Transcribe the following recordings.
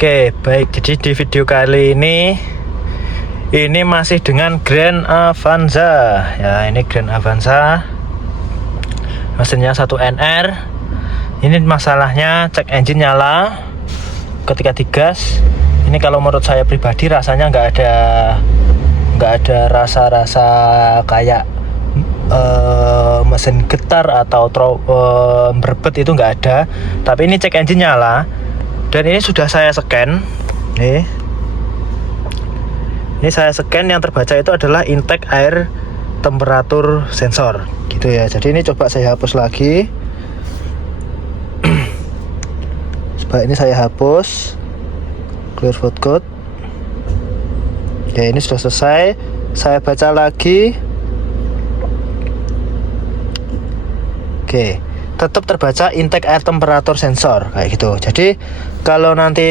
Oke, baik. Jadi di video kali ini masih dengan Grand Avanza. Ya, ini Grand Avanza. Mesinnya 1NR. Ini masalahnya cek engine nyala ketika digas. Ini kalau menurut saya pribadi rasanya nggak ada rasa-rasa kayak mesin getar atau berbet, itu nggak ada. Tapi ini cek engine nyala. Dan ini sudah saya scan. Ini saya scan, yang terbaca itu adalah intake air temperatur sensor, gitu ya. Jadi ini coba saya hapus lagi. Coba ini saya hapus. Clear fault code. Ya, ini sudah selesai. Saya baca lagi. Oke, tetap terbaca intake air temperatur sensor kayak gitu. Jadi kalau nanti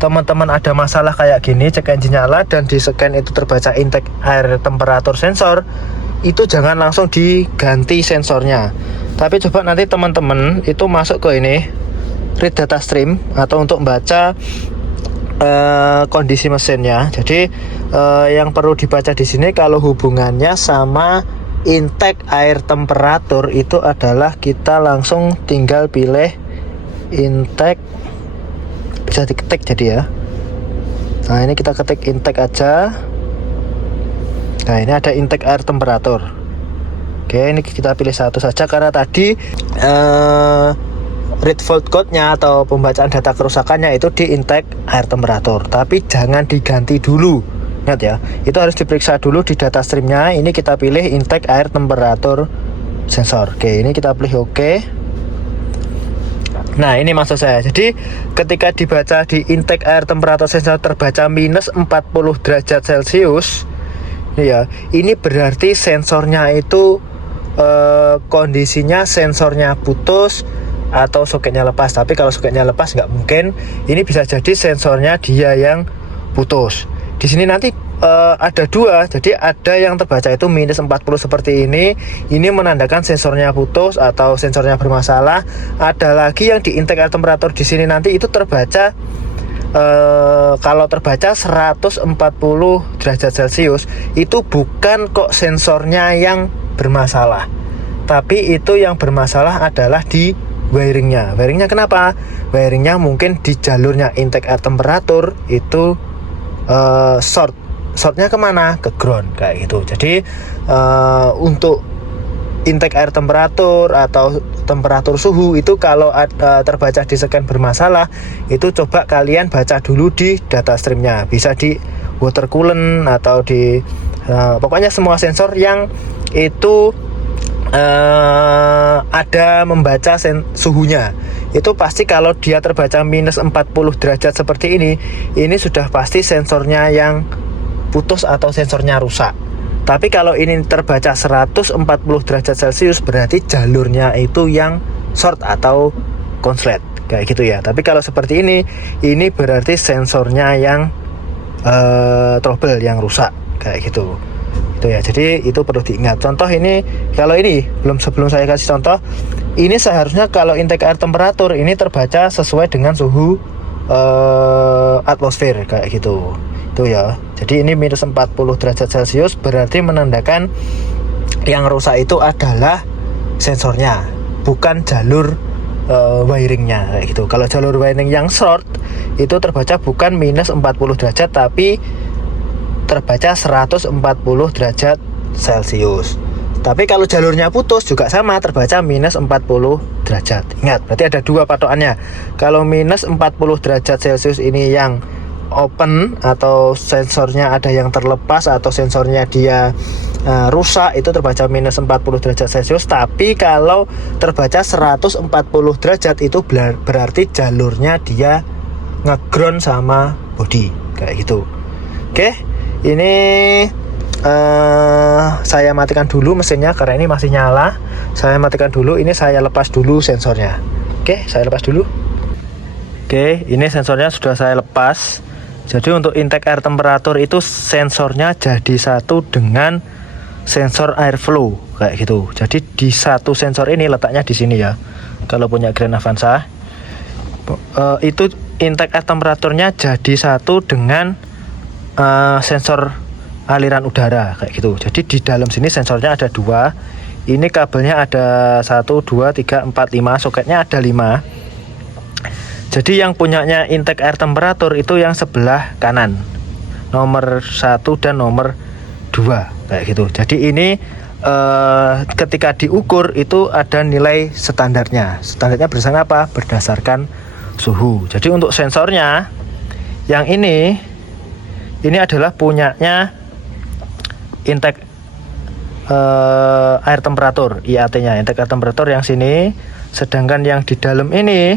teman-teman ada masalah kayak gini, cek engine nyala dan di scan itu terbaca intake air temperatur sensor, itu jangan langsung diganti sensornya. Tapi coba nanti teman-teman itu masuk ke ini read data stream atau untuk baca kondisi mesinnya. Jadi yang perlu dibaca di sini kalau hubungannya sama intake air temperatur itu adalah kita langsung tinggal pilih intake, bisa diketik jadi ya. Nah, ini kita ketik intake aja. Nah, ini ada intake air temperatur. Oke, ini kita pilih satu saja karena tadi read fault code-nya atau pembacaan data kerusakannya itu di intake air temperatur. Tapi jangan diganti dulu. Ingat ya, itu harus diperiksa dulu di data streamnya. Ini kita pilih intake air temperatur sensor. Oke, ini kita pilih oke. Nah, ini maksud saya. Jadi ketika dibaca di intake air temperatur sensor terbaca minus 40 derajat Celcius, ya, ini berarti sensornya itu kondisinya sensornya putus atau soketnya lepas. Tapi kalau soketnya lepas nggak mungkin. Ini bisa jadi sensornya dia yang putus. Di sini nanti ada dua, jadi ada yang terbaca itu minus 40 seperti ini. Ini menandakan sensornya putus atau sensornya bermasalah. Ada lagi yang di intake air temperatur di sini nanti itu terbaca kalau terbaca 140 derajat Celcius, itu bukan kok sensornya yang bermasalah. Tapi itu yang bermasalah adalah di wiringnya. Wiringnya kenapa? Wiringnya mungkin di jalurnya intake air temperatur itu shortnya kemana? Ke ground kayak gitu. Jadi untuk intake air temperatur atau temperatur suhu itu kalau terbaca di scan bermasalah, itu coba kalian baca dulu di data streamnya. Bisa di water coolant atau di pokoknya semua sensor yang itu ada membaca suhunya. Itu pasti kalau dia terbaca minus 40 derajat seperti ini sudah pasti sensornya yang putus atau sensornya rusak. Tapi kalau ini terbaca 140 derajat Celcius, berarti jalurnya itu yang short atau konslet kayak gitu ya. Tapi kalau seperti ini berarti sensornya yang trouble, yang rusak kayak gitu. Itu ya, jadi itu perlu diingat. Contoh ini, kalau ini sebelum saya kasih contoh, ini seharusnya kalau intake air temperatur ini terbaca sesuai dengan suhu atmosfer kayak gitu. Itu ya. Jadi ini minus 40 derajat Celcius berarti menandakan yang rusak itu adalah sensornya, bukan jalur wiringnya kayak gitu. Kalau jalur wiring yang short itu terbaca bukan minus 40 derajat tapi terbaca 140 derajat Celcius. Tapi kalau jalurnya putus juga sama, terbaca minus 40 derajat. Ingat, berarti ada dua patokannya. Kalau minus 40 derajat Celcius ini yang open atau sensornya ada yang terlepas atau sensornya dia rusak, itu terbaca minus 40 derajat Celcius. Tapi kalau terbaca 140 derajat itu berarti jalurnya dia ngeground sama body kayak gitu. Oke, ini saya matikan dulu mesinnya karena ini masih nyala. Saya matikan dulu, ini saya lepas dulu sensornya. Oke, saya lepas dulu. Oke, ini sensornya sudah saya lepas. Jadi untuk intake air temperatur itu sensornya jadi satu dengan sensor airflow kayak gitu. Jadi di satu sensor ini letaknya di sini ya. Kalau punya Grand Avanza. itu intake air temperaturnya jadi satu dengan sensor aliran udara kayak gitu. Jadi di dalam sini sensornya ada 2. Ini kabelnya ada 1, 2, 3, 4, 5. Soketnya ada 5. Jadi yang punyanya intake air temperatur itu yang sebelah kanan, nomor 1 dan nomor 2 kayak gitu. Jadi ini ketika diukur itu ada nilai standarnya. Standarnya berdasarkan apa? Berdasarkan suhu. Jadi untuk sensornya yang ini adalah punyanya intake air temperatur, IAT-nya, intake air temperatur yang sini. Sedangkan yang di dalam ini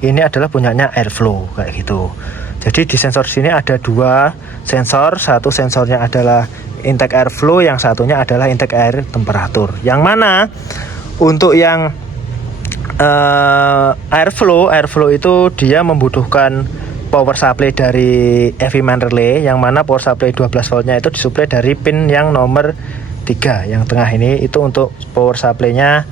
adalah punyanya airflow kayak gitu. Jadi di sensor sini ada 2 sensor, satu sensornya adalah intake airflow, yang satunya adalah intake air temperatur. Yang mana untuk yang airflow itu dia membutuhkan power supply dari EV main relay, yang mana power supply 12 voltnya itu disuplai dari pin yang nomor 3 yang tengah ini, itu untuk power supply-nya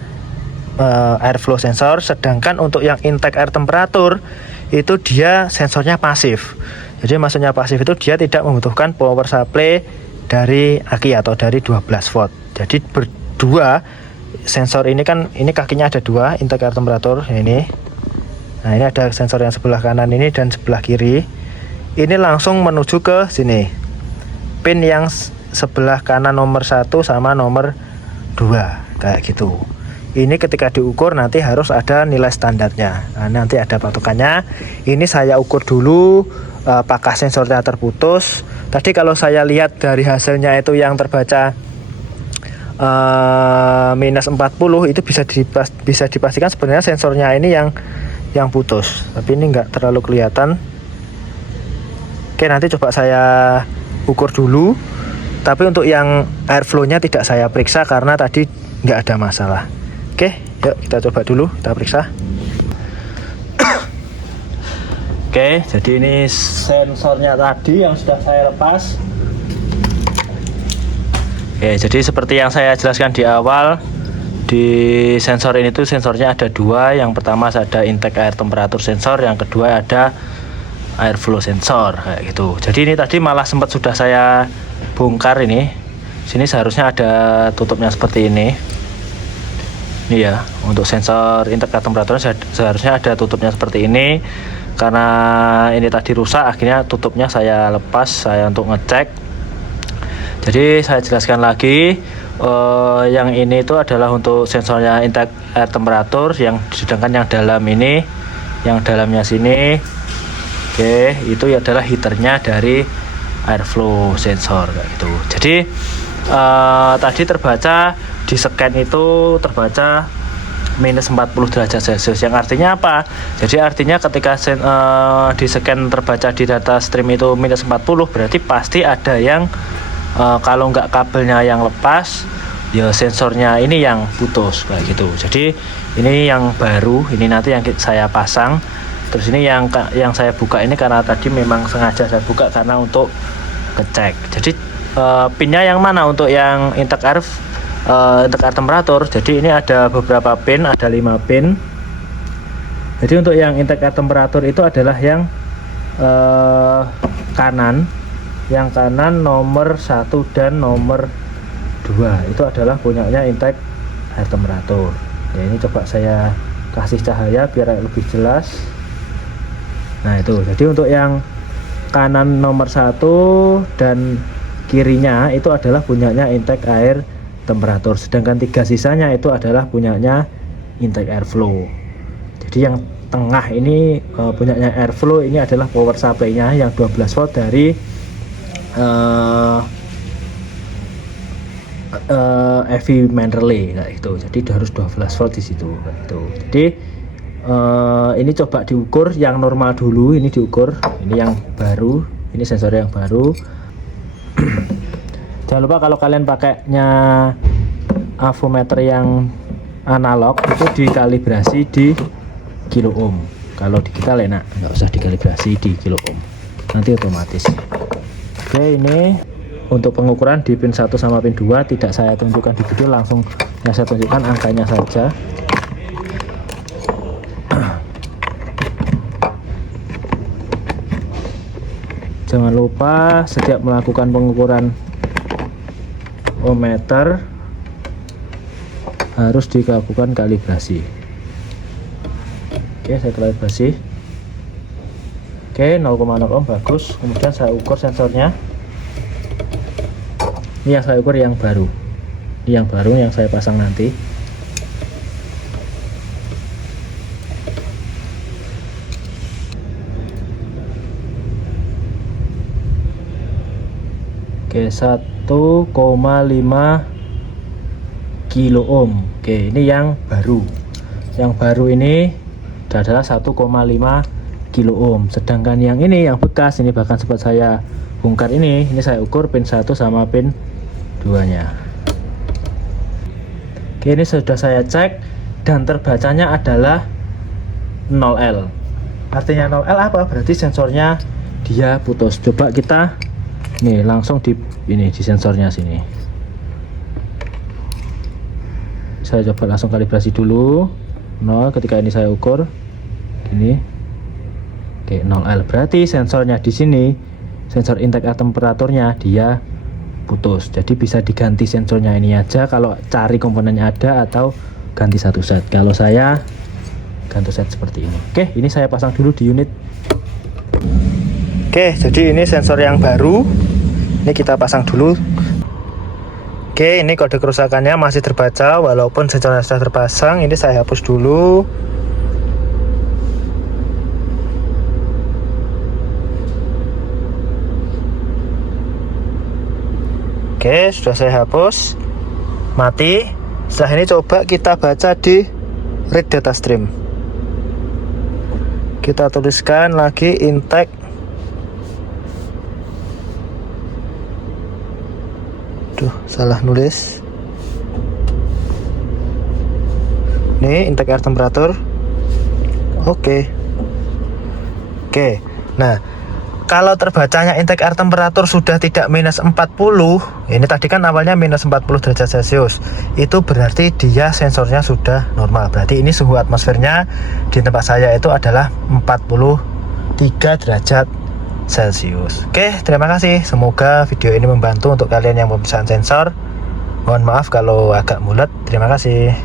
airflow sensor. Sedangkan untuk yang intake air temperatur itu dia sensornya pasif. Jadi maksudnya pasif itu dia tidak membutuhkan power supply dari aki atau dari 12 volt. Jadi berdua sensor ini kan, ini kakinya ada 2 intake air temperatur ini. Nah ini ada sensor yang sebelah kanan ini dan sebelah kiri. Ini langsung menuju ke sini, pin yang sebelah kanan nomor 1 sama nomor 2 kayak gitu. Ini ketika diukur nanti harus ada nilai standarnya. Nah, nanti ada patokannya. Ini saya ukur dulu apakah sensornya terputus. Tadi kalau saya lihat dari hasilnya itu yang terbaca minus 40, itu bisa dipastikan sebenarnya sensornya ini yang putus. Tapi ini enggak terlalu kelihatan. Oke, nanti coba saya ukur dulu. Tapi untuk yang airflow-nya tidak saya periksa karena tadi nggak ada masalah. Oke, yuk kita coba dulu, kita periksa. Oke, jadi ini sensornya tadi yang sudah saya lepas. Oke, jadi seperti yang saya jelaskan di awal, di sensor ini tuh sensornya ada 2. Yang pertama ada intake air temperatur sensor, yang kedua ada airflow sensor kayak gitu. Jadi ini tadi malah sempat sudah saya bongkar ini. Sini seharusnya ada tutupnya seperti ini. Ini ya, untuk sensor intake air temperatur seharusnya ada tutupnya seperti ini. Karena ini tadi rusak, akhirnya tutupnya saya lepas, saya untuk ngecek. Jadi saya jelaskan lagi, yang ini itu adalah untuk sensornya intake air temperatur, yang sedangkan yang dalam ini, yang dalamnya sini, oke, itu adalah heaternya dari airflow sensor kayak gitu. Jadi tadi terbaca di scan itu terbaca minus 40 derajat Celcius, yang artinya apa? Jadi artinya ketika di scan terbaca di data stream itu minus 40, berarti pasti ada yang kalau nggak kabelnya yang lepas, ya sensornya ini yang putus kayak gitu. Jadi ini yang baru, ini nanti yang saya pasang. Terus ini yang saya buka ini karena tadi memang sengaja saya buka karena untuk ngecek. Jadi pinnya yang mana untuk yang intake air temperatur? Jadi ini ada beberapa pin, ada 5 pin. Jadi untuk yang intake air temperatur itu adalah yang kanan. Yang kanan nomor 1 dan nomor 2 itu adalah punyanya intake air temperatur. Ya, ini coba saya kasih cahaya biar lebih jelas. Nah itu, jadi untuk yang kanan nomor 1 dan kirinya itu adalah punyanya intake air temperatur. Sedangkan 3 sisanya itu adalah punyanya intake airflow. Jadi yang tengah ini punyanya airflow, ini adalah power supply-nya yang 12 volt dari EV main relay kayak gitu. Jadi harus 12 volt di situ kayak gitu. Jadi ini coba diukur yang normal dulu, ini diukur, ini yang baru, ini sensor yang baru. Jangan lupa kalau kalian pakainya avometer yang analog itu dikalibrasi di kilo ohm. Kalau digital enak, nggak usah dikalibrasi di kilo ohm, nanti otomatis. Oke, ini untuk pengukuran di pin 1 sama pin 2 tidak saya tunjukkan di video, langsung saya tunjukkan angkanya saja. Jangan lupa setiap melakukan pengukuran ohmmeter harus dilakukan kalibrasi. Oke, saya kalibrasi. Oke, 0,0 ohm bagus. Kemudian saya ukur sensornya. Ini yang saya ukur yang baru. Ini yang baru yang saya pasang nanti. Oke, 1,5 kilo ohm. Oke, ini yang baru. Yang baru ini adalah 1,5 kilo ohm. Sedangkan yang ini yang bekas, ini bahkan sempat saya bongkar ini saya ukur pin 1 sama pin 2 nya. Oke, ini sudah saya cek dan terbacanya adalah 0L. Artinya 0L apa? Berarti sensornya dia putus. Coba kita nih langsung di sensornya sini. Saya coba langsung kalibrasi dulu. 0 ketika ini saya ukur ini. Oke, 0L. Berarti sensornya di sini, sensor intake air temperaturnya dia putus. Jadi bisa diganti sensornya ini aja kalau cari komponennya ada, atau ganti satu set. Kalau saya ganti set seperti ini. Oke, ini saya pasang dulu di unit. Oke, jadi ini sensor yang baru. Ini kita pasang dulu. Oke, ini kode kerusakannya masih terbaca walaupun sensornya sudah terpasang. Ini saya hapus dulu. Oke, sudah saya hapus. Mati. Setelah ini coba kita baca di read data stream. Kita tuliskan lagi intake. Duh, salah nulis. Nih, intake air temperatur. Oke. Nah, kalau terbacanya intake air temperatur sudah tidak minus 40, ini tadi kan awalnya minus 40 derajat Celcius, itu berarti dia sensornya sudah normal. Berarti ini suhu atmosfernya di tempat saya itu adalah 43 derajat Celcius. Oke, terima kasih. Semoga video ini membantu untuk kalian yang memesan sensor. Mohon maaf kalau agak mulet. Terima kasih.